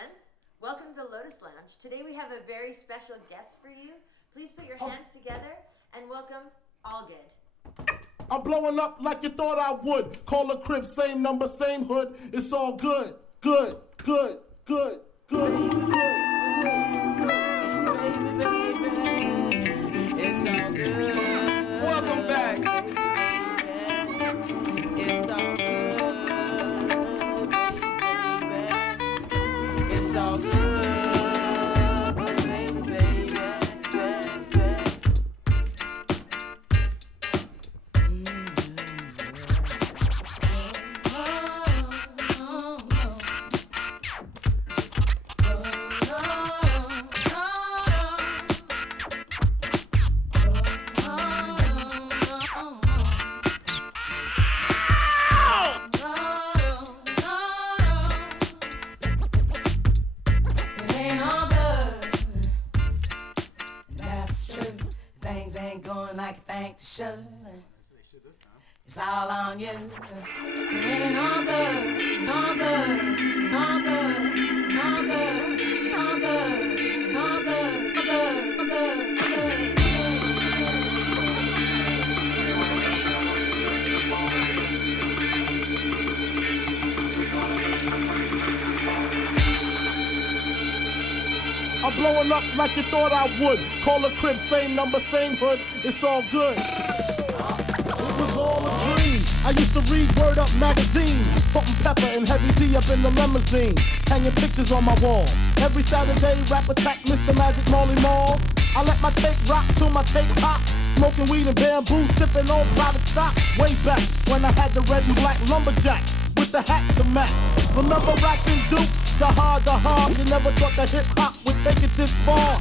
friends. Welcome to Lotus Lounge. Today we have a very special guest for you. Please put your hands together and welcome All Good. I'm blowing up like you thought I would. Call a crib, same number, same hood. It's all good, good, good, good, good, good. Baby, baby, it's all good. Welcome back. It's all good, baby. It's all good, baby, baby. It's all on you. It ain't all good, no good, no good, no good, no good, no good, no good, no good. I'm blowing up like you thought I would. Call a crib, same number, same hood. It's all good. It was all a dream. I used to read Word Up magazine. Salt and pepper and Heavy D up in the limousine. Hanging pictures on my wall. Every Saturday, rap attack, Mr. Magic Molly Mall. I let my tape rock till my tape pop. Smoking weed and bamboo, sipping on private stock. Way back when I had the red and black lumberjack with the hat to match. Remember rockin' Duke? The hard. You never thought that hip hop would take it this far.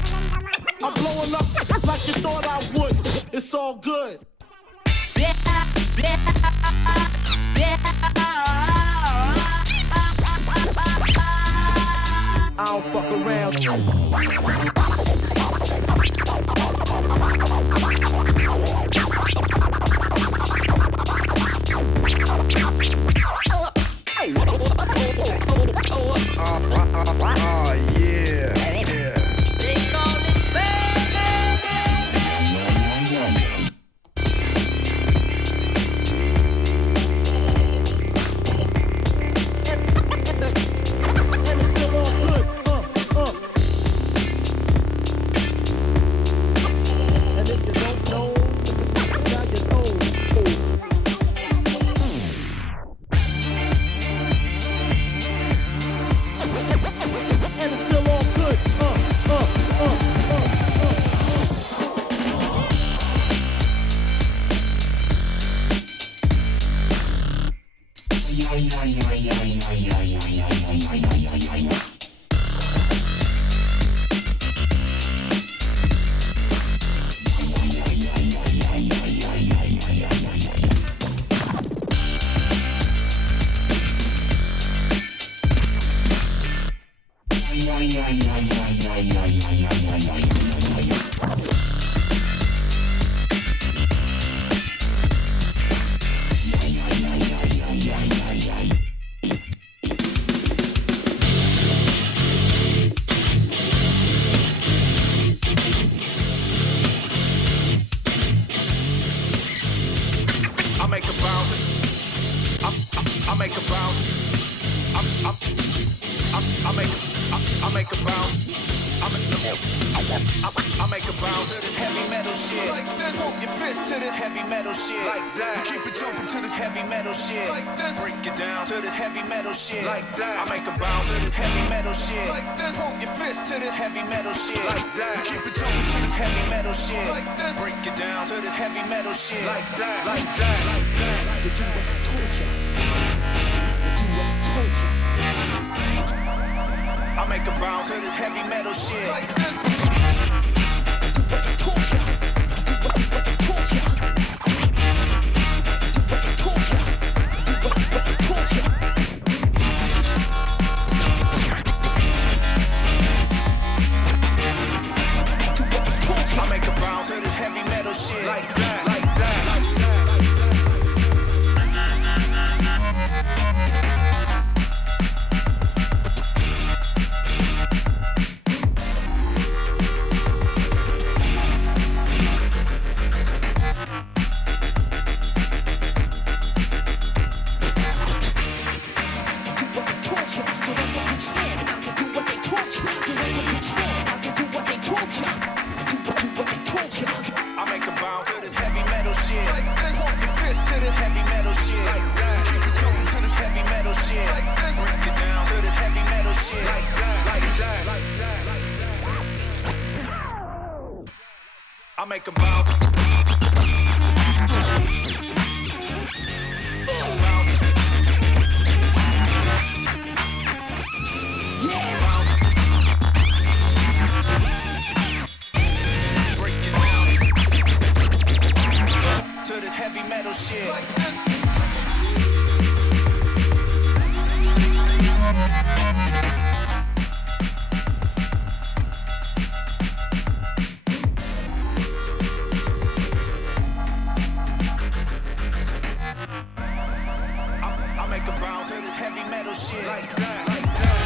I'm blowing up like you thought I would. It's all good. I don't fuck around. Yeah. They call it And it's still all good. And if you don't know, now you know. And it's still all good. I make a bounce. I make a bounce. I make a bounce. I make a bounce. Heavy metal shit. Like this. Pump your fist to this heavy metal shit. Like that. You keep it jumping to this heavy metal shit. Like this. Break it down to this heavy metal shit. Like that. I make a bounce to this heavy metal shit. Like this. Pump your fist to this heavy metal shit. Like that. You keep it jumping to this heavy metal shit. Like this. Break it down to this heavy metal shit. Like that. Like that. Like that. You do what I told you. You do what I told you. I make a bounce to this heavy metal shit. Like this. Do what I told you. Do what I told you. Do what I told you. Do what I told you. Do what I told you. I make a bounce to this heavy metal shit. Like that. Like that. Like that. make 'em bounce. Heavy metal shit. Like this. I make a bounce to this heavy metal shit. Like that, like that.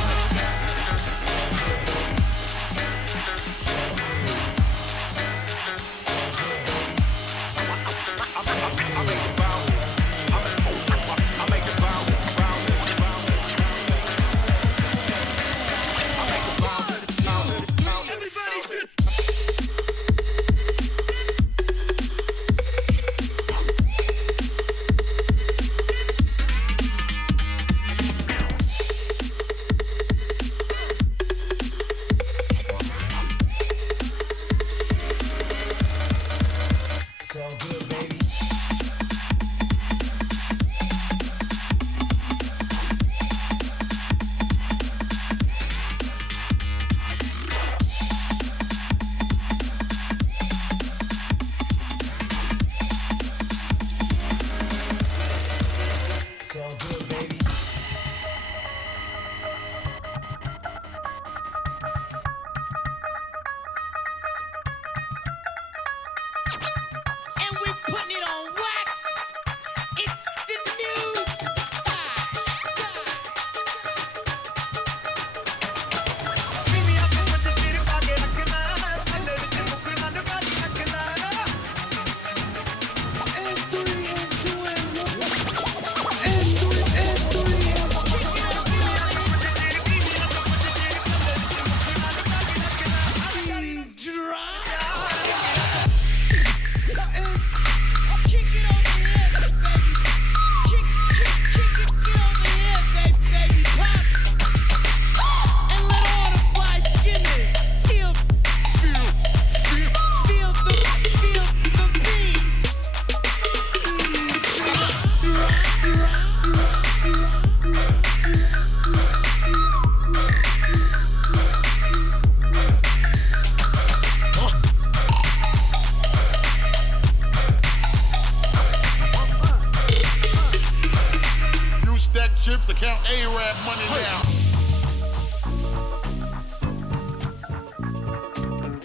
Chips account A-Rap money now.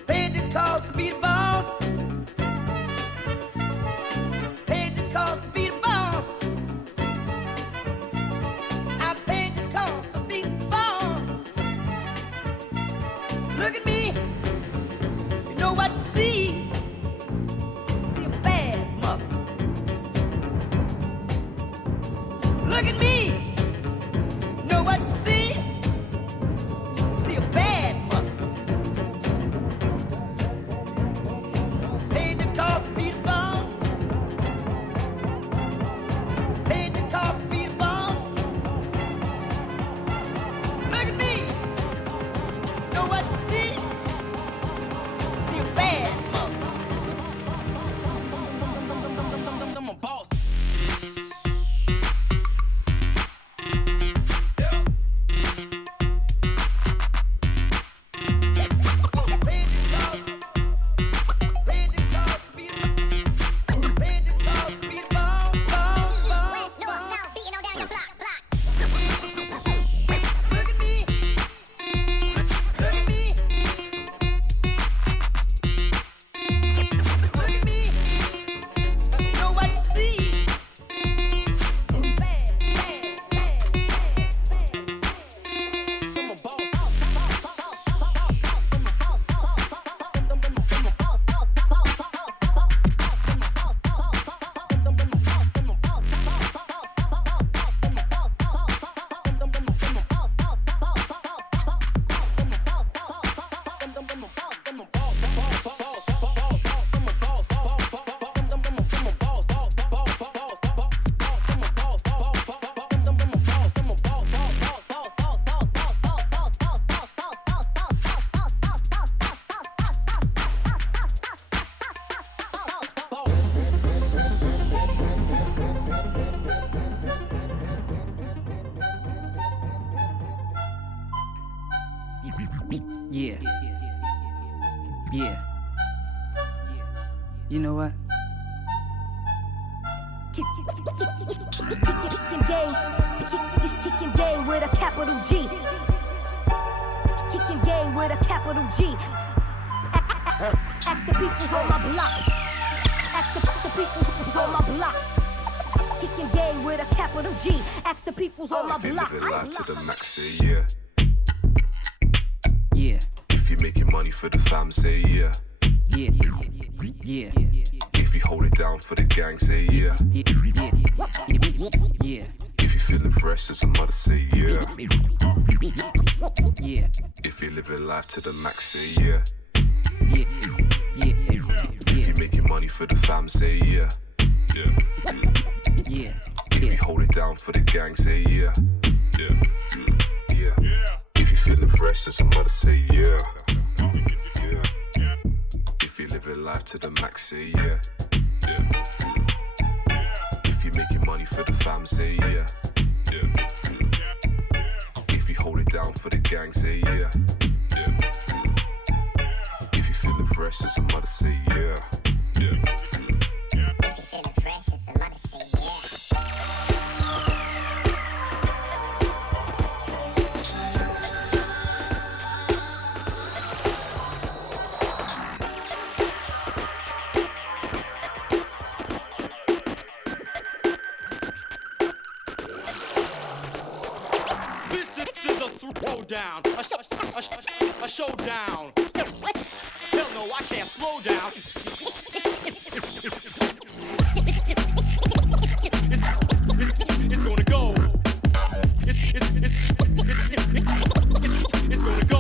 Paid the cost to be the boss. Paid the cost to be the boss. I paid the cost to be the boss. Look at me. You know what to see. See a bad mother. Look at me. Know what to see? See a bad mother. Yeah. Yeah. You know what? Kicking game with a capital G. Kicking game with a capital G. Ask the peoples on my block. Ask the peoples on my block. Kicking game with a capital G. Ask the peoples on my block. If you live it life to the max, say yeah. Yeah. If you're making money for the fam, say yeah. Yeah. Yeah. If you hold it down for the gang, say yeah. Yeah. If you're feeling fresh as a mother, say yeah. Yeah. If you're living life to the max, say yeah. Yeah. Yeah. If you're making money for the fam, say yeah. Yeah. Yeah. If you hold it down for the gang, say yeah. Yeah. Yeah. If you're feeling fresh as a mother, say yeah. Yeah. If you're living life to the max, say yeah. Yeah. If you're making money for the fam, say yeah. Yeah. If you hold it down for the gang, say yeah. Yeah. If you're feeling fresh as a mother, say yeah. Yeah. If you're feeling fresh as a mother, say yeah. Down, a showdown. Hell no, I can't slow down. It's gonna go. It's gonna go. It's gonna go.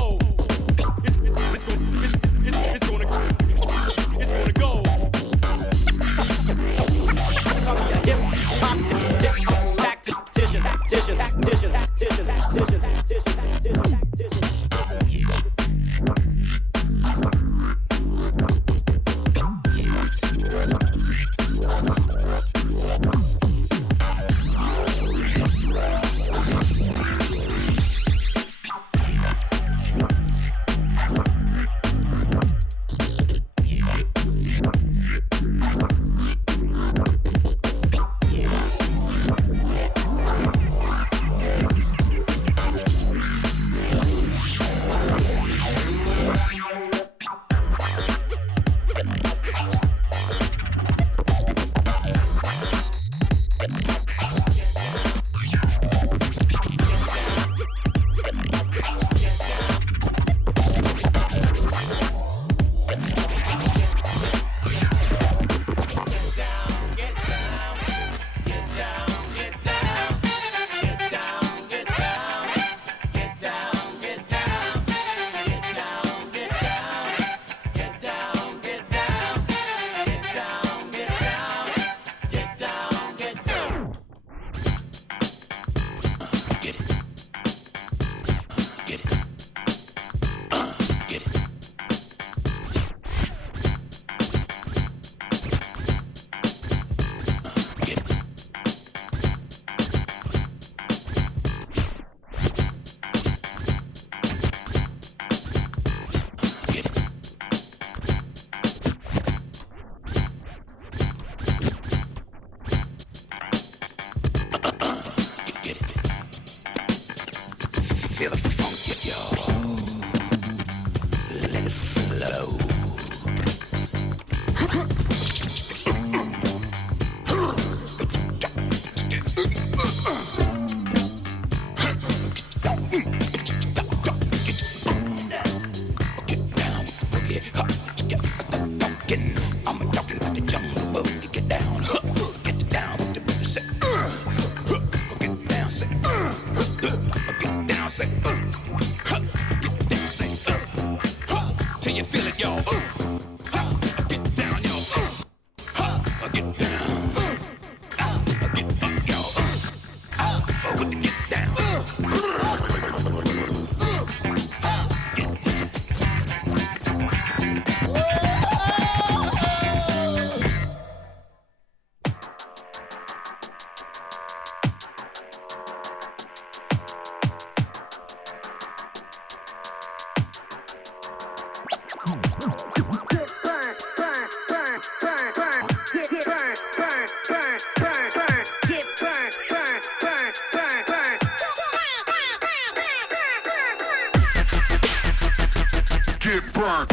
Get burnt.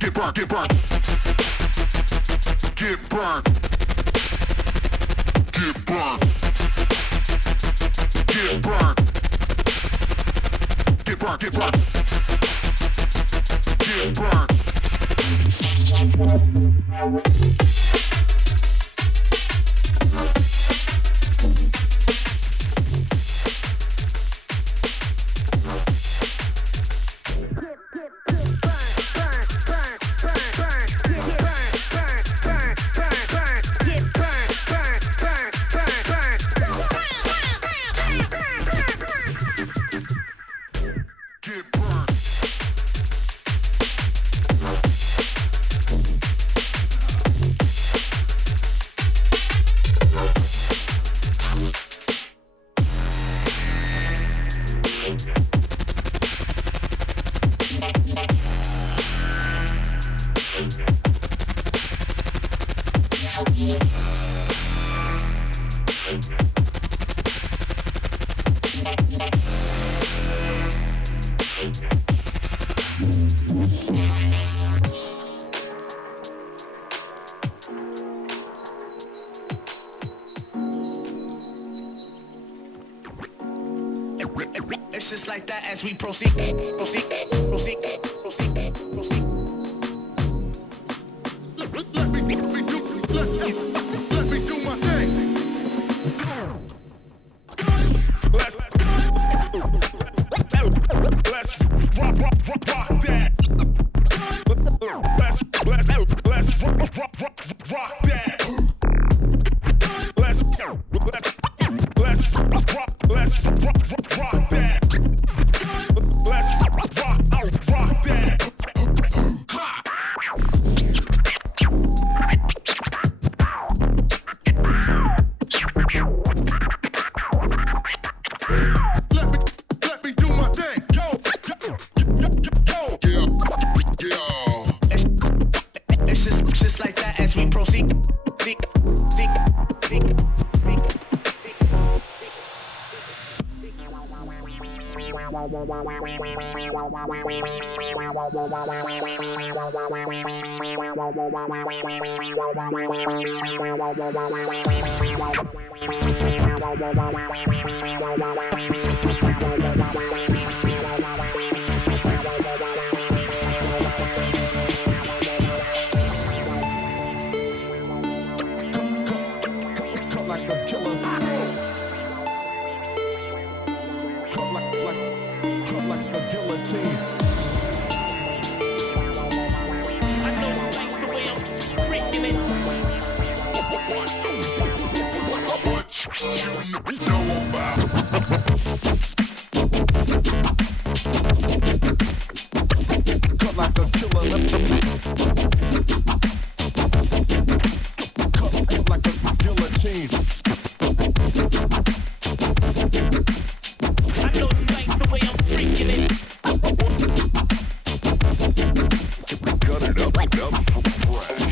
Get burnt, get burnt. Get burnt. Get burnt. Get burnt. Get burnt, get burnt. Get burnt. It's just like that as we proceed, proceed, proceed, proceed, proceed. Let me do my thing. Let's rock that. Let's rock that. Cut like a killer. Cut like a guillotine. I know you like the way I'm freaking it. What you know about? Cut like a killer. Cut like a guillotine. I know you like the way I'm freaking it. Cut it up fresh.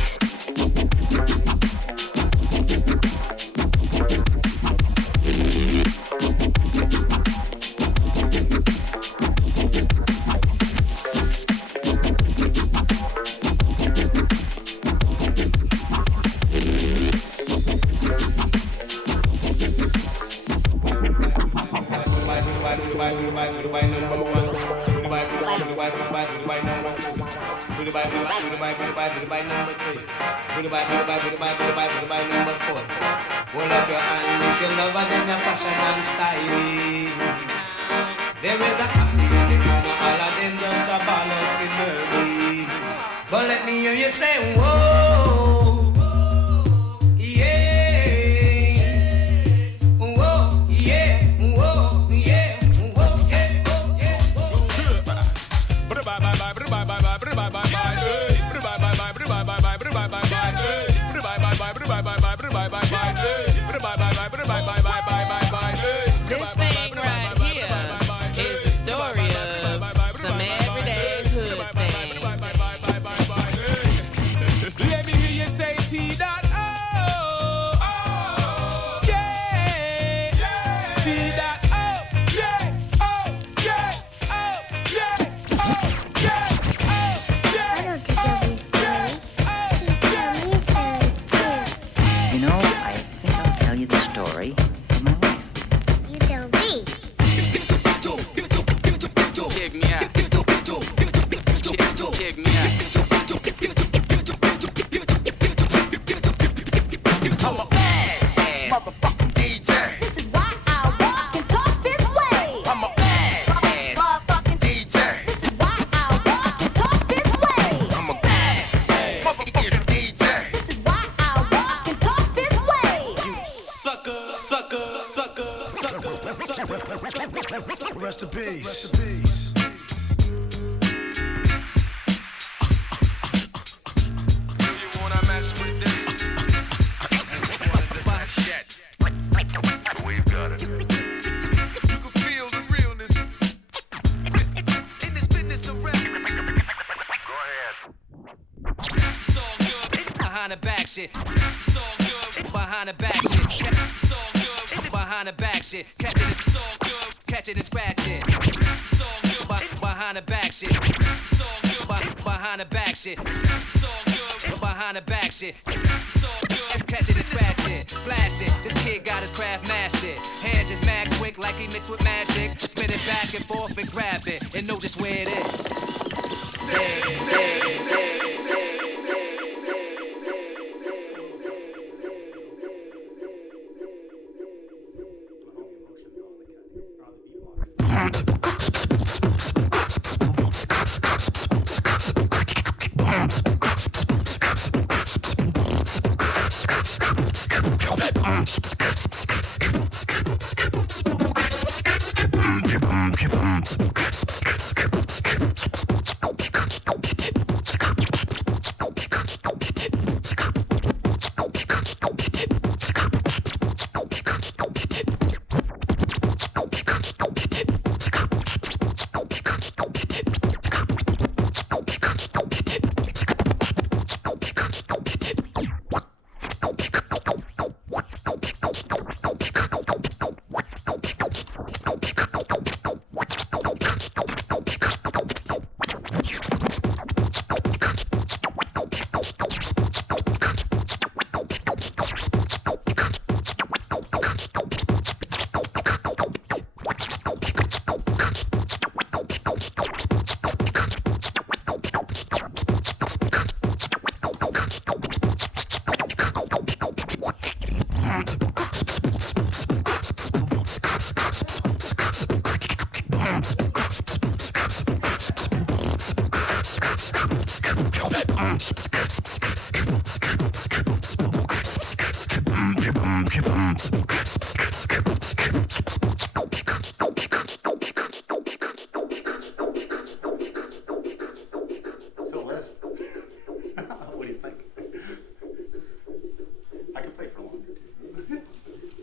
Hold up your hand if you love her, then your fashion and styling. There is a posse in the corner, all of them just a ball of murder. But let me hear you say, whoa, yeah, whoa, yeah, whoa, yeah, whoa, yeah, whoa, yeah, whoa. Bye bye bye bye bye bye bye bye bye bye. This thing right here is the story of some everyday hood thing. Let me hear you say T dot O, oh, yeah, T dot O, yeah, oh, yeah, oh, yeah, oh. wanna mess with this? One of the best yet. We've got it. You can feel the realness in this business of rap. Go ahead. It's all good behind the back shit. It's all good behind the back shit. It's all good behind the back shit. Catching it, it's all good. Catching and scratching. It's all good behind the back shit. It's all good behind the back shit. It's all good behind the back shit. It's all good. Catching and scratching. Blasting. This kid got his craft mastered. Hands is mad quick like he mixed with magic. Spin it back and forth and grab it. And notice where it is. So Liz, what do you think? I could play for longer too.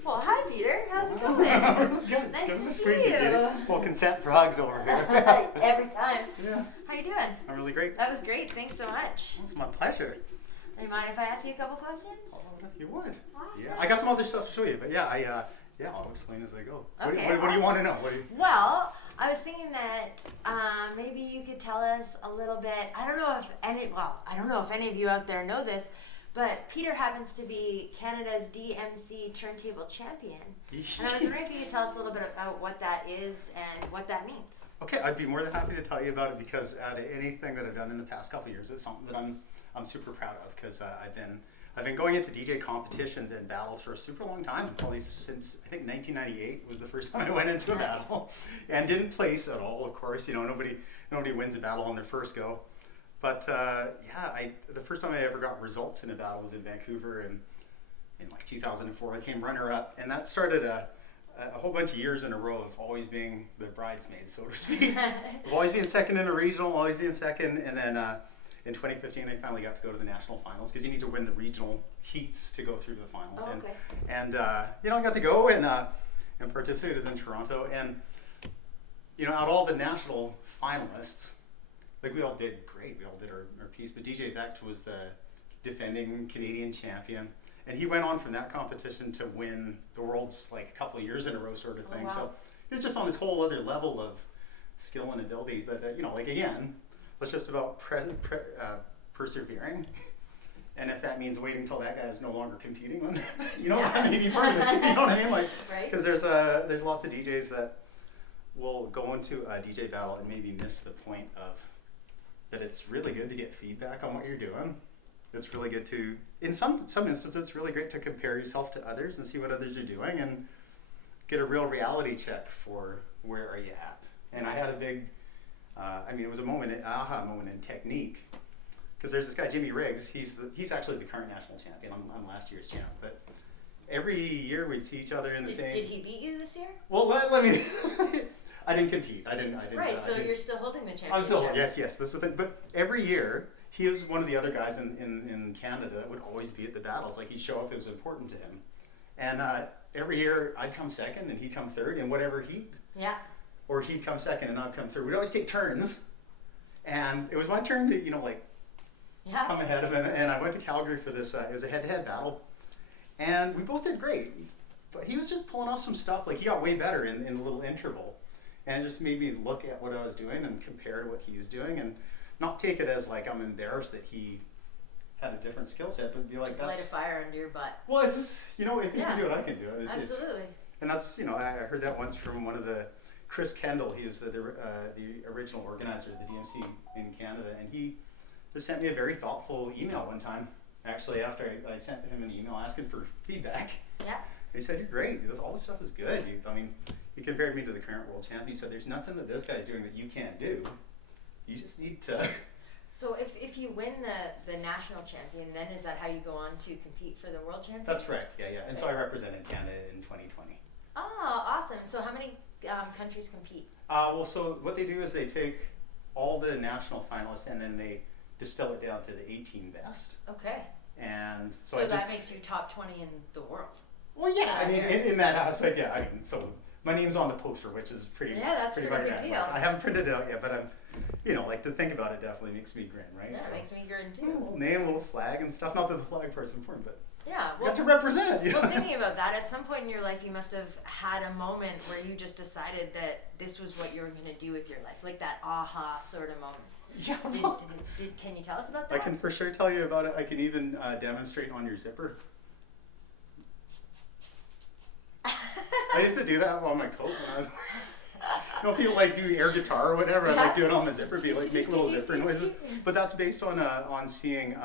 Well, hi Peter. How's it going? Good. Nice Give to us a see squeeze, you. Kitty. Full consent for hugs over here. Every time. Yeah. How you doing? I'm really great. That was great. Thanks so much. It's my pleasure. Do you mind if I ask you a couple questions? Oh, if you would. Awesome. Yeah. I got some other stuff to show you, but yeah, I'll explain as I go. Okay, What do you want to know? Well, I was thinking that maybe you could tell us a little bit. I don't know if any of you out there know this, but Peter happens to be Canada's DMC turntable champion. And I was wondering if you could tell us a little bit about what that is and what that means. Okay, I'd be more than happy to tell you about it because out of anything that I've done in the past couple of years, it's something that I'm super proud of because I've been going into DJ competitions and battles for a super long time, probably since I think 1998 was the first time I went into a battle, and didn't place at all. Of course, nobody wins a battle on their first go. But the first time I ever got results in a battle was in Vancouver in like 2004. I came runner up, and that started a whole bunch of years in a row of always being the bridesmaid, so to speak. Of always being second in a regional, always being second, and then in 2015 I finally got to go to the national finals because you need to win the regional heats to go through to the finals. Oh, okay. And I got to go and participate in Toronto, and out of all the national finalists, like we all did great, we all did our piece, but DJ Vecht was the defending Canadian champion. And he went on from that competition to win the world's like a couple of years in a row sort of thing. Oh, wow. So he was just on this whole other level of skill and ability. But, again, it's just about persevering. And if that means waiting until that guy is no longer competing, then, that may be part of it too, you know what I mean? Like, because there's lots of DJs that will go into a DJ battle and maybe miss the point of that it's really good to get feedback on what you're doing. It's really good to, in some instances, it's really great to compare yourself to others and see what others are doing and get a real reality check for where are you at. And I had a big, it was an aha moment in technique. Because there's this guy, Jimmy Riggs, he's actually the current national champion. I'm last year's champ. But every year we'd see each other in the same... Did he beat you this year? Well, let me... I didn't compete. I didn't. Right. I So didn't- you're still holding the championship. I was still, yes, this is the thing. But every year, he was one of the other guys in Canada that would always be at the battles. Like, he'd show up, it was important to him. And every year, I'd come second and he'd come third in whatever heat. Yeah. Or he'd come second and I'd come third. We'd always take turns. And it was my turn to, come ahead of him. And I went to Calgary for this, it was a head-to-head battle. And we both did great. But he was just pulling off some stuff. Like, he got way better in a little interval. And it just made me look at what I was doing and compare to what he was doing, and not take it as like I'm embarrassed that he had a different skill set, but be like, just light a fire under your butt. Well, it's, if you can do it, I can do it. Absolutely. And that's, I heard that once from one of the, Chris Kendall, he was the original organizer of the DMC in Canada, and he just sent me a very thoughtful email one time, actually, after I sent him an email asking for feedback. Yeah. He said, "You're great. All this stuff is good. He compared me to the current world champ. He said, there's nothing that this guy's doing that you can't do. You just need to." So if you win the national champion, then is that how you go on to compete for the world champion? That's right. Yeah. And so I represented Canada in 2020. Oh, awesome. So how many countries compete? Well, so what they do is they take all the national finalists and then they distill it down to the 18 best. Okay. And so that makes you top 20 in the world. Well, yeah. In that aspect, yeah. So my name's on the poster, which is pretty. Yeah, that's pretty big deal. I haven't printed it out yet, but I'm, to think about it definitely makes me grin, right? Yeah, so, it makes me grin too. A little name, a little flag and stuff. Not that the flag part's important, but yeah, you have to represent. Well, thinking about that, at some point in your life, you must have had a moment where you just decided that this was what you were going to do with your life, like that aha sort of moment. Yeah. Can you tell us about that? I can for sure tell you about it. I can even demonstrate on your zipper. I used to do that on my coat when I was, people like do air guitar or whatever. I like do it on my zipper, make little zipper noises. But that's based on seeing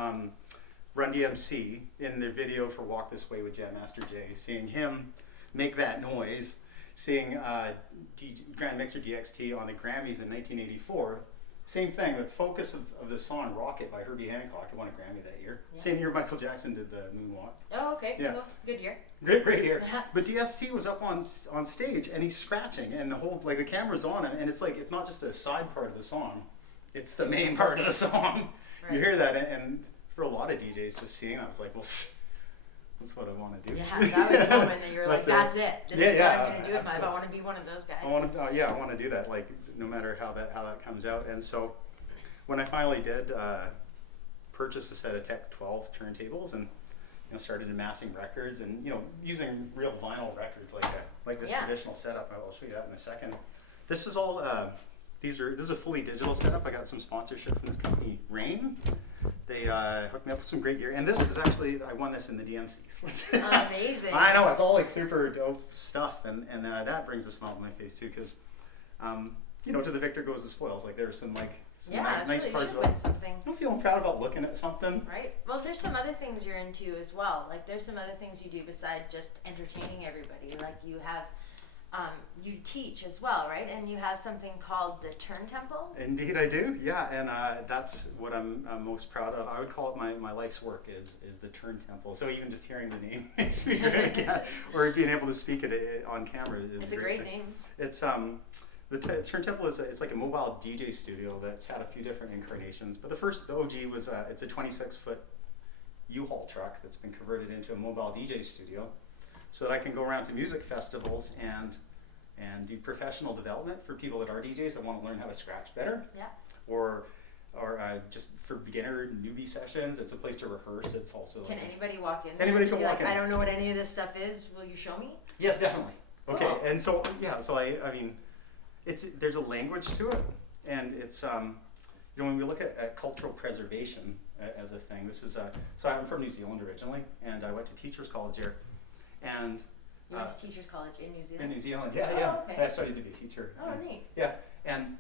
Run DMC in their video for Walk This Way with Jam Master Jay, seeing him make that noise, seeing Grand Mixer DXT on the Grammys in 1984. Same thing, the focus of the song Rocket by Herbie Hancock, who won a Grammy that year. Yeah. Same year Michael Jackson did the Moonwalk. Oh, okay, yeah. Cool. Good year. Great year. But DST was up on stage and he's scratching and the whole, the camera's on him and it's not just a side part of the song, it's the main part of the song. Right. You hear that and for a lot of DJs just seeing that, I was like, well, that's what I want to do. Yeah, that was the moment that you're like, that's it. This is what I'm going to do with my life. I want to be one of those guys. I want to do that, no matter how that comes out. And so when I finally did purchase a set of Tech 12 turntables and started amassing records and using real vinyl records like this traditional setup, I'll show you that in a second. This is all this is a fully digital setup. I got some sponsorship from this company, Rain. They hooked me up with some great gear, and this is actually, I won this in the DMCs. Amazing. I know, it's all super dope stuff, and that brings a smile to my face too, because to the victor goes the spoils. There's some nice parts about something. I'm feeling proud about looking at something. Right. Well, there's some other things you're into as well. There's some other things you do besides just entertaining everybody. You have. You teach as well, right? And you have something called the Turn Temple? Indeed I do, yeah, and that's what I'm most proud of. I would call it my life's work is the Turn Temple. So even just hearing the name makes me great again, or being able to speak it on camera is It's a great name. It's the Turn Temple it's like a mobile DJ studio that's had a few different incarnations, but the OG was it's a 26-foot U-Haul truck that's been converted into a mobile DJ studio, so that I can go around to music festivals and do professional development for people that are DJs that want to learn how to scratch better. Yeah. Or just for beginner newbie sessions, it's a place to rehearse. It's also can anybody walk in there? Anybody can walk in. I don't know what any of this stuff is. Will you show me? Yes, definitely. Okay, cool. And so I mean, there's a language to it, and it's when we look at cultural preservation as a thing, this is so I'm from New Zealand originally, and I went to teachers college here, and. You went to teachers college in New Zealand? In New Zealand, yeah. Oh, okay. I studied to be a teacher. Oh, neat. Yeah, and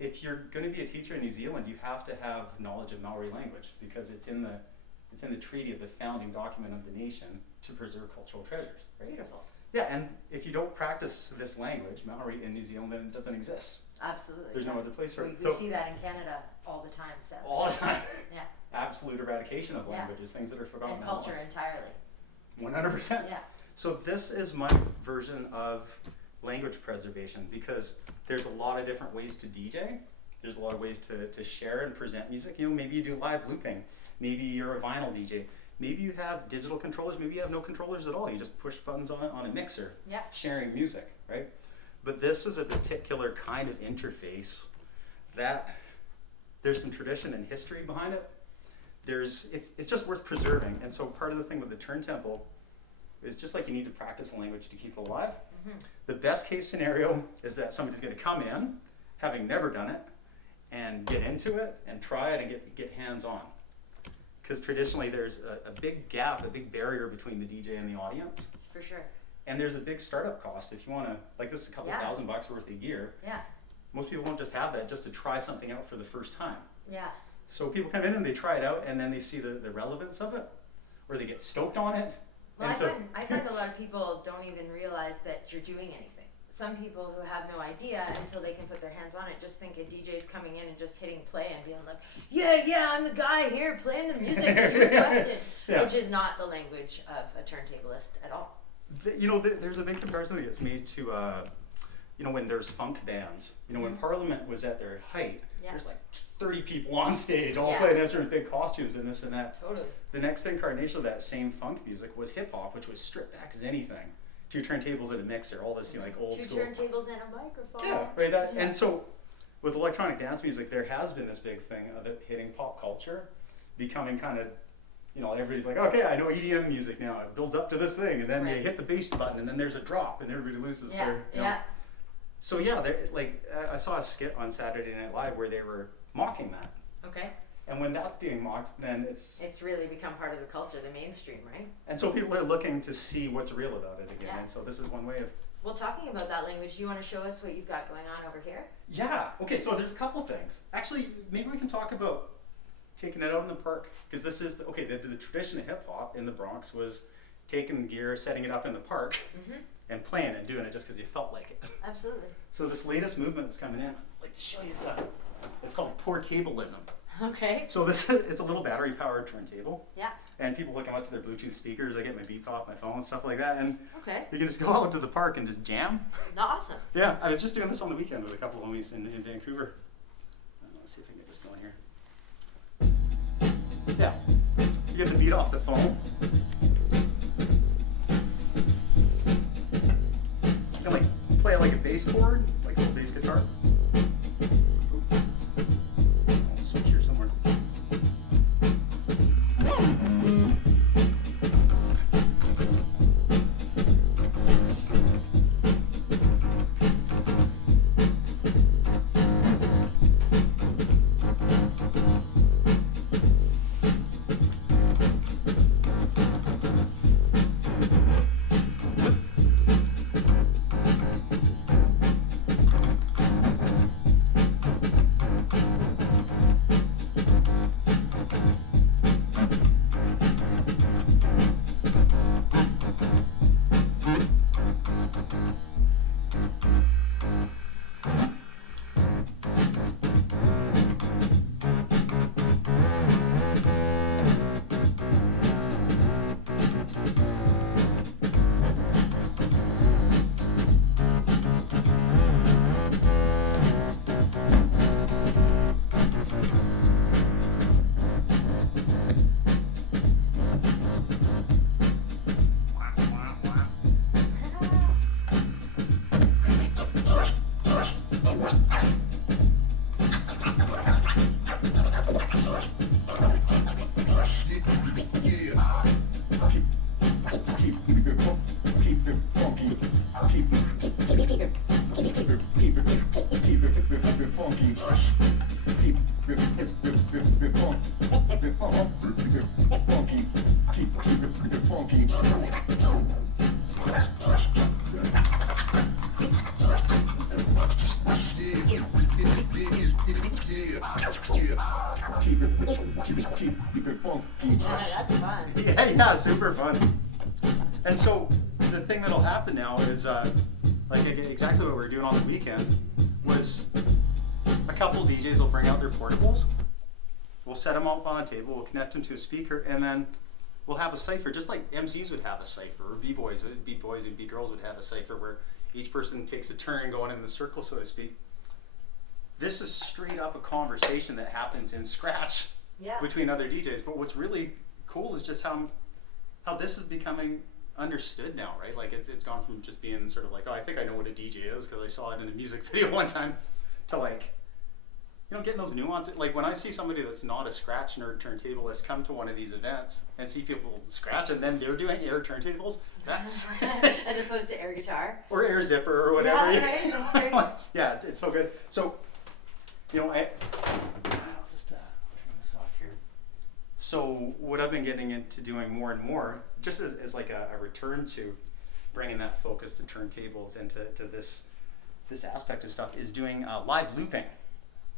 if you're going to be a teacher in New Zealand, you have to have knowledge of Maori language because it's in the treaty of the founding document of the nation to preserve cultural treasures. Right? Beautiful. Yeah, and if you don't practice this language, Maori in New Zealand, then it doesn't exist. Absolutely. There's no other place for it. We see that in Canada all the time. So. All the time. Yeah. Absolute eradication of languages, things that are forgotten. And culture entirely. 100%. Yeah. So this is my version of language preservation, because there's a lot of different ways to DJ. There's a lot of ways to share and present music. You know, maybe you do live looping. Maybe you're a vinyl DJ. Maybe you have digital controllers. Maybe you have no controllers at all. You just push buttons on a mixer, sharing music, right? But this is a particular kind of interface that there's some tradition and history behind it. It's just worth preserving. And so part of the thing with the turntable is just like you need to practice a language to keep it alive. The best case scenario is that somebody's going to come in, having never done it, and get into it and try it and get hands-on. Because traditionally there's a big gap, a big barrier between the DJ and the audience. For sure. And there's a big startup cost if you want to, like this is a couple $1,000 worth a year. Yeah. Most people won't just have that just to try something out for the first time. Yeah. So people come in and they try it out and then they see the relevance of it, or they get stoked on it. Well, and I find a lot of people don't even realize that you're doing anything. Some people who have no idea until they can put their hands on it just think a DJ's coming in and just hitting play and being like, yeah, I'm the guy here playing the music that you requested, which is not the language of a turntablist at all. You know, there's a big comparison that gets made to, you know, when there's funk bands. You know, when Parliament was at their height, there's like 30 people on stage, all playing instruments, big costumes and this and that. Totally. The next incarnation of that same funk music was hip hop, which was stripped back as anything. 2 turntables and a mixer, all this, you know, like old school. 2 turntables and a microphone. Yeah, right. And so with electronic dance music, there has been this big thing of it hitting pop culture, becoming kind of, you know, everybody's like, okay, I know EDM music now. It builds up to this thing, and then they hit the bass button, and then there's a drop, and everybody loses their. You know. So like I saw a skit on Saturday Night Live where they were mocking that. Okay. And when that's being mocked, then it's really become part of the culture, the mainstream, right? And so people are looking to see what's real about it again. And so this is one way of. Well, talking about that language, do you want to show us what you've got going on over here? Yeah. Okay. So there's a couple things. Actually, maybe we can talk about taking it out in the park, because this is the tradition of hip hop in the Bronx was taking the gear, setting it up in the park, and playing it, and doing it just because you felt like it. Absolutely. So this latest movement that's coming in, I'd like to show you. It's called portablism. Okay. So it's a little battery-powered turntable. Yeah. And people hook them up to their Bluetooth speakers. I get my beats off my phone and stuff like that. And you can just go out to the park and just jam. Awesome. Yeah, I was just doing this on the weekend with a couple of homies in Vancouver. Let's see if I can get this going here. Yeah. You get the beat off the phone. You can like play it like a bass chord, like a little bass guitar. I'll switch here somewhere. Yeah, super fun. And so the thing that'll happen now is, like exactly what we were doing on the weekend, was a couple DJs will bring out their portables. We'll set them up on a table, we'll connect them to a speaker, and then we'll have a cipher, just like MCs would have a cipher, or B-boys and B-girls would have a cipher, where each person takes a turn going in the circle, so to speak. This is straight up a conversation that happens in Scratch between other DJs. But what's really cool is just how this is becoming understood now, right? Like it's gone from just being sort of like, oh, I think I know what a DJ is because I saw it in a music video one time, to like, you know, getting those nuances. Like when I see somebody that's not a scratch nerd turntablist come to one of these events and see people scratch and then they're doing air turntables, that's as opposed to air guitar or air zipper or whatever. Yeah, right? That's great. Yeah, it's so good. So, you know, I'll just turn this off here. So what I've been getting into doing more and more, just as like a return to bringing that focus to turntables and to this aspect of stuff, is doing live looping.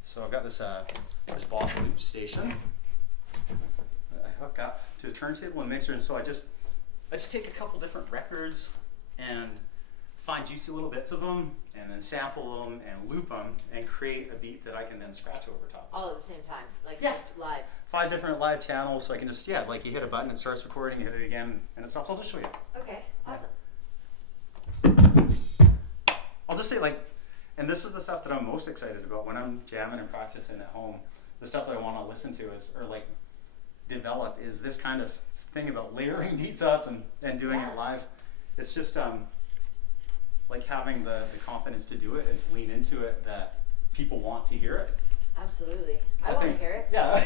So I've got this Boss loop station. I hook up to a turntable and mixer, and so I just take a couple different records and find juicy little bits of them, and then sample them and loop them and create a beat that I can then scratch over top. all at the same time, like just live. 5 different live channels, so I can just like you hit a button, it starts recording, you hit it again, and it stops. I'll just show you. Okay, awesome. I'll just say and this is the stuff that I'm most excited about when I'm jamming and practicing at home. The stuff that I want to listen to develop is this kind of thing about layering beats up and doing it live. It's just like having the confidence to do it and to lean into it, that people want to hear it. Absolutely. I want to hear it. Yeah.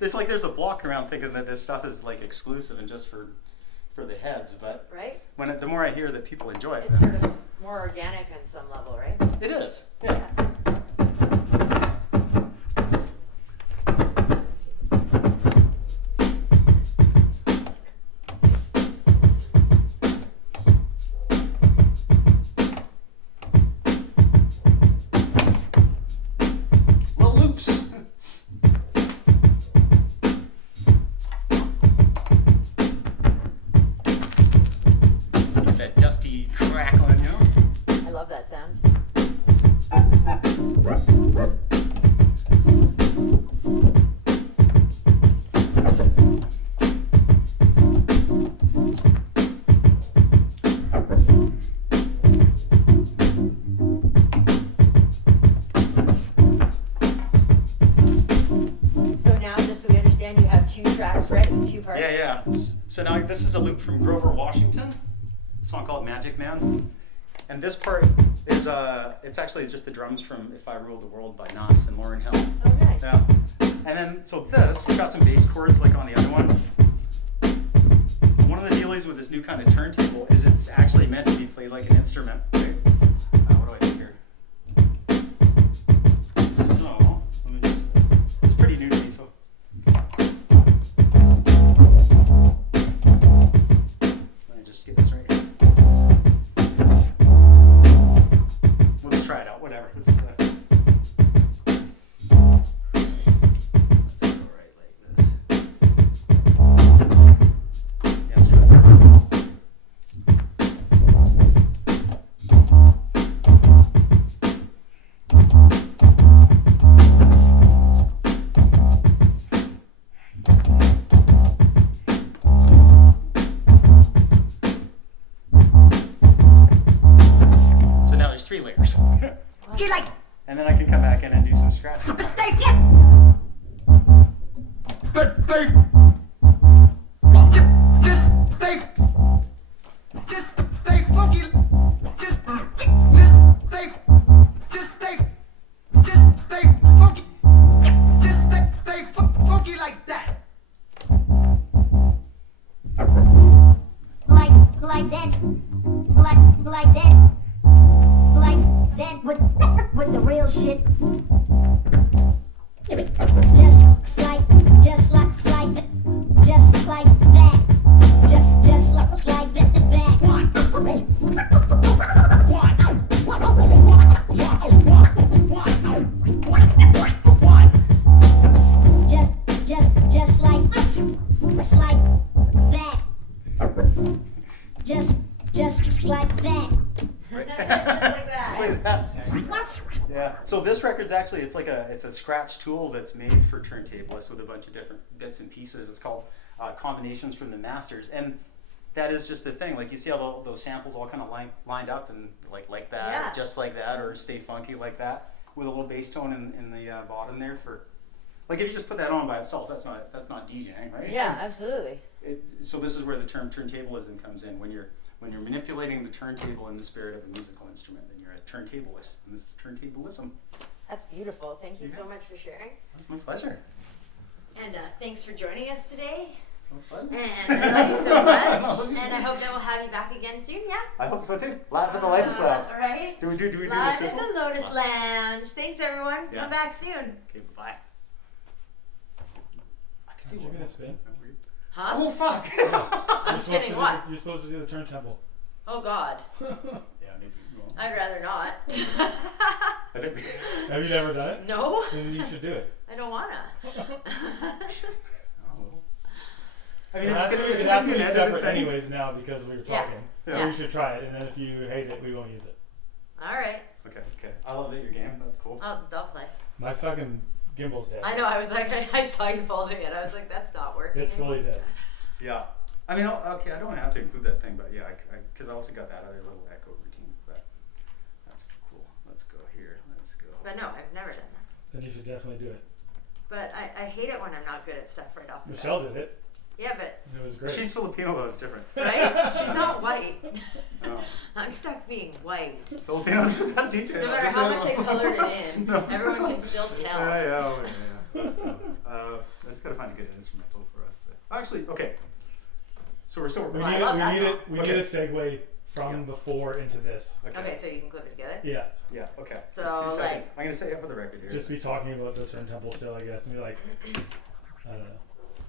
It's like there's a block around thinking that this stuff is like exclusive and just for the heads, but the more I hear that people enjoy it, it's sort of more organic on some level, right? It is. Yeah. So now this is a loop from Grover Washington, a song called Magic Man. And this part is, it's actually just the drums from If I Ruled the World by Nas and Lauryn Hill. Okay. Yeah. And then, so this, it's got some bass chords like on the other one. One of the dealies with this new kind of turntable is it's actually meant to be played like an instrument, right? What do I do here? So, let me just, it's pretty new to me, so. Get this right here. We'll just try it out, whatever. Let's go right like this. Yeah, let's try that. And then I can come back in and do some scratching. Mistake it! Just stay funky. Just stay funky. Just stay funky like that. Like that. Like that. Like that with the real shit. Just like that. Just like that. Just like that. Just like that. Yeah. So this record's actually it's a scratch tool that's made for turntablists with a bunch of different bits and pieces. It's called Combinations from the Masters, and that is just the thing. Like you see how those samples all kind of lined up and like that, Yeah. or just like that, or stay funky like that, with a little bass tone in the bottom there for. Like if you just put that on by itself, that's not DJing, right? Yeah, absolutely. So this is where the term turntablism comes in. When you're manipulating the turntable in the spirit of a musical instrument, then you're a turntablist, and this is turntablism. That's beautiful. Thank you so much for sharing. That's my pleasure. And thanks for joining us today. So fun. And I love you so much. And I hope that we'll have you back again soon, yeah? I hope so too. Live at the Lotus Lounge. All right. Do we do the Live sizzle? at the Lotus Lounge. Thanks, everyone. Yeah. Come back soon. Okay, bye. You're gonna spin. Huh? Oh fuck! I'm spinning what? You're supposed to do the turntable. Oh God. Yeah, maybe. Well, I'd rather not. I think we, Have you never done it? No. Then you should do it. I don't wanna. I mean, It has it's to gonna be be an edited separate thing. anyways now because we were Yeah. talking. Yeah. So you should try it, and then if you hate it, we won't use it. All right. Okay. I love that your game. That's cool. I'll play. My fucking gimbal's dead. I know. I was like, I saw you holding it. I was like, that's not working. It's fully dead. Yeah. I mean, okay, I don't have to include that thing, but yeah, because I also got that other little echo routine. But that's cool. Let's go here. Let's go. But no, I've never done that. Then you should definitely do it. But I hate it when I'm not good at stuff right off the Michelle bat. did it. Yeah, but And it was great. She's Filipino though. It's different. right? She's not white. No. I'm stuck being white. Filipinos are the best DJ. No matter how much I colored it in, everyone can still tell. Yeah. That's cool. I just gotta find a good instrumental for us to. Actually, okay. So we're still. We I need love it. that We need song. it. We need a segue from before into this. Okay, so you can clip it together. Yeah. Yeah. Okay. So, Just 2 seconds. like- I'm gonna say it for the record here. Just be talking about the turntable still, I guess, and be like, I don't know.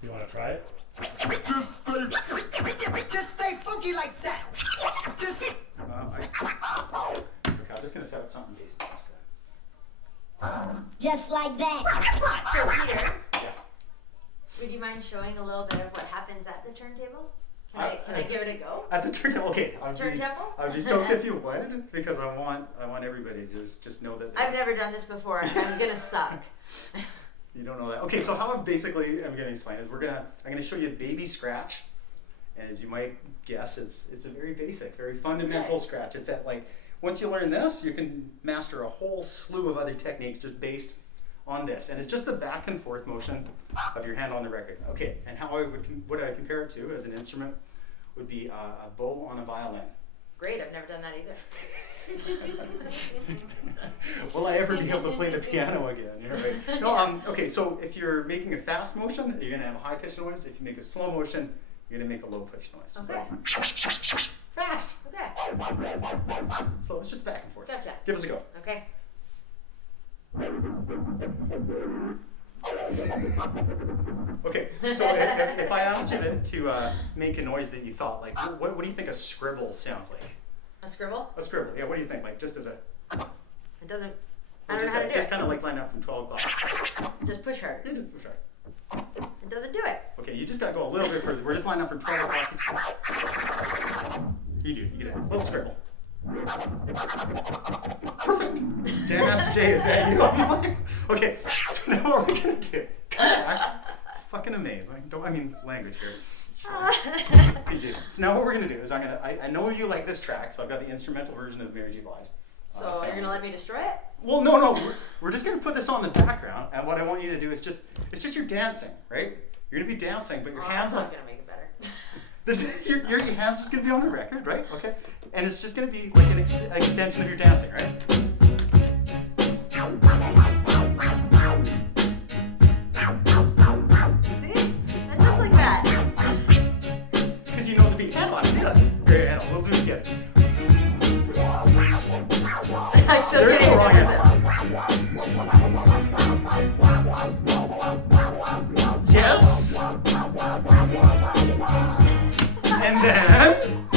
You want to try it? Just stay funky like that. Just Okay, I'm just gonna set up something basic. Just like that. So Peter, Yeah. would you mind showing a little bit of what happens at the turntable? Can I give it a go? At the turntable, okay. Turntable? I'd be stoked if you would, because I want everybody to just know that. I've never done this before. I'm gonna suck. You don't know that. Okay, so how I'm gonna explain is I'm gonna show you a baby scratch, and as you might guess, it's a very basic, very fundamental scratch. It's at like once you learn this, you can master a whole slew of other techniques just based on this, and it's just the back and forth motion of your hand on the record. Okay, and how what I compare it to as an instrument would be a bow on a violin. Great, I've never done that either. Will I ever be able to play the piano again? You're right. No, okay, so if you're making a fast motion, you're gonna have a high pitched noise. If you make a slow motion, you're gonna make a low pitched noise. Okay. So, fast. Okay. So it's just back and forth. Gotcha. Give us a go. Okay. Okay, so if I asked you to make a noise that you thought, like, what do you think a scribble sounds like? A scribble? A scribble, yeah, what do you think? Like, just as a... It doesn't. I don't know how to do just it. kind of like line up from 12 o'clock. Just push hard. Yeah, just push hard. It doesn't do it. Okay, you just gotta go a little bit further. We're just lining up from 12 o'clock. You get it. A little scribble. Perfect. Jam Master Jay, is that you? Okay, so now what we're gonna do. Come back. It's fucking amazing. Language here. Sure. PG. So now what we're gonna do is I know you like this track, so I've got the instrumental version of Mary J. Blige. So you're gonna let me destroy it? Well, no. We're just gonna put this on the background, and what I want you to do is it's just your dancing, right? You're gonna be dancing, but your hands That's are not gonna make it better. your hands just gonna be on the record, right? Okay, and it's just gonna be like an extension of your dancing, right? See? And just like that. Because you know the beat. Hand on it. Yeah, here, we'll do it together. I'm still There is getting no wrong it. answer. Yes. And then,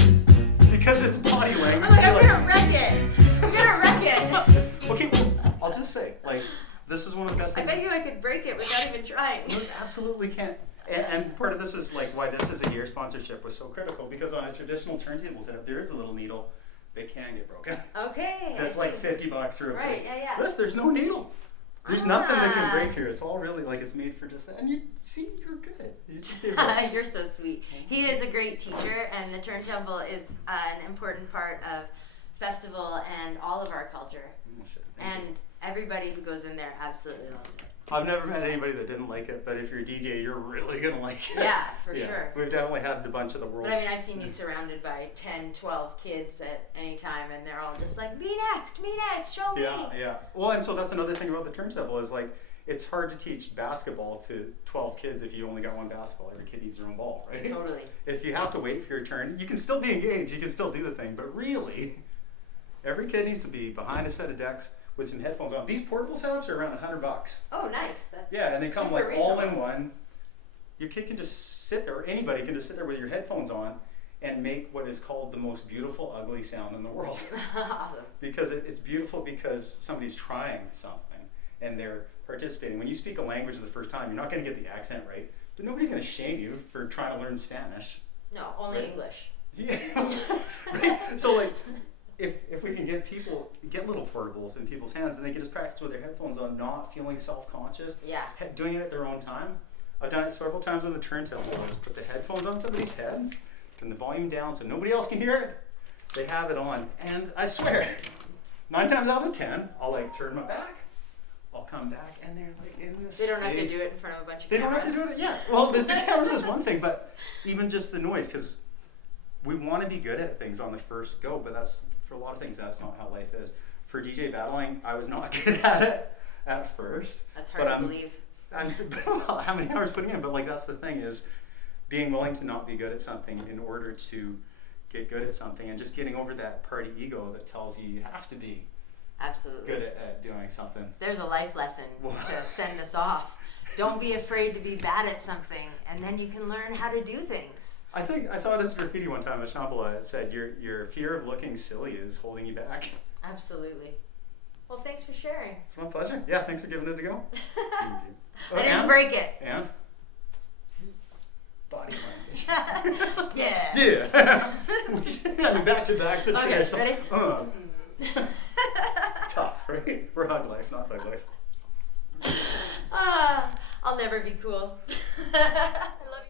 because it's body language. I'm like, I'm gonna wreck it. I'm gonna wreck it. Okay, well, I'll just say, like, this is one of the best I things. bet you I could break it without even trying. You absolutely can't. And part of this is like why this is a year sponsorship was so critical, because on a traditional turntable setup, there is a little needle that can get broken. Okay. That's like $50 through a Right, place. yeah. There's no needle. There's nothing that can break here. It's all really like it's made for just that. And you see, you're good. You're so sweet. He is a great teacher, and the turntable is an important part of festival and all of our culture. And everybody who goes in there absolutely loves it. I've never met anybody that didn't like it, but if you're a DJ, you're really going to like it. Yeah, for sure. We've definitely had a bunch of the world's... But I mean, I've seen you surrounded by 10, 12 kids at any time, and they're all just like, me next, show me. Yeah. Well, and so that's another thing about the turntable is like, it's hard to teach basketball to 12 kids if you only got one basketball. Every kid needs their own ball, right? Totally. If you have to wait for your turn, you can still be engaged, you can still do the thing, but really, every kid needs to be behind a set of decks with some headphones on. These portable setups are around $100. Oh, nice. That's and they come like reasonable. all in one. Your kid can just sit there, or anybody can just sit there with your headphones on and make what is called the most beautiful, ugly sound in the world. Awesome. Because it's beautiful because somebody's trying something and they're participating. When you speak a language the first time, you're not going to get the accent right, but nobody's going to shame you for trying to learn Spanish. No, only right? English. Yeah. Right? So like, if we can get little portables in people's hands, then they can just practice with their headphones on, not feeling self-conscious. Yeah. Doing it at their own time. I've done it several times on the turntable. I just put the headphones on somebody's head, turn the volume down so nobody else can hear it. They have it on, and I swear, 9 times out of 10, I'll like turn my back. I'll come back, and they're like in this. They don't have to do it in front of a bunch of They cameras. don't have to do it. Yeah. Well, the cameras is one thing, but even just the noise, because we want to be good at things on the first go, but that's for a lot of things. That's not how life is. For DJ battling, I was not good at it at first. That's hard to believe. Well, how many hours putting in? But like that's the thing is being willing to not be good at something in order to get good at something, and just getting over that party ego that tells you have to be absolutely good at doing something. There's a life lesson to send us off. Don't be afraid to be bad at something, and then you can learn how to do things. I think I saw it as graffiti one time at Shambhala. It said, your fear of looking silly is holding you back. Absolutely. Well, thanks for sharing. It's my pleasure. Yeah, thanks for giving it a go. Thank you. I didn't break it. And? Body language. Yeah. Yeah. I mean, back to back the Okay, traditional. ready? Tough, right? We're hug life, not thug life. I'll never be cool.